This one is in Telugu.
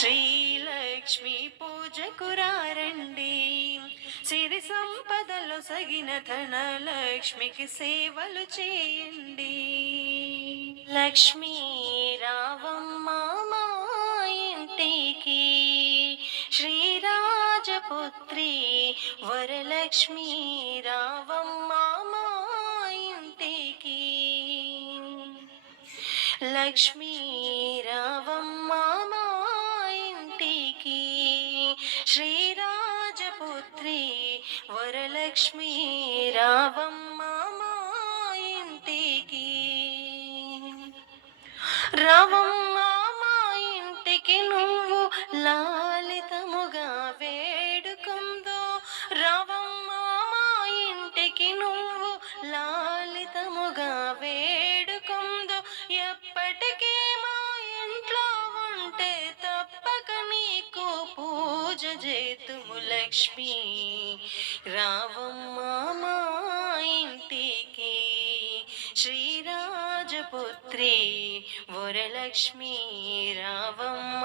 శ్రీలక్ష్మి పూజకు రారండి, సిరి సంపదలో సగిన ధనలక్ష్మికి సేవలు చేయండి. లక్ష్మీ రావమ్మ మా ఇంటికి, శ్రీరాజపుత్రి వరలక్ష్మీ రావమ్మ మా ఇంటికి. లక్ష్మీ రావమ్మ మా ఇంటికి, శ్రీరాజపుత్రి వరలక్ష్మీ రావమ్మ మా ఇంటికి. రావమ్మ మా ఇంటికి నువ్వు లాలితముగా వేడుకుందో, రావమ్మ మా ఇంటికి నువ్వు లాలితముగా వేడుకుందో, ఎప్పటికీ మా ఇంట్లో ఉంటే తప్పక నీకు పూజ చేతుము. లక్ష్మీ రావమ్మ మా ఇంటికి, శ్రీరాజపుత్రి వరలక్ష్మీ రావమ్మ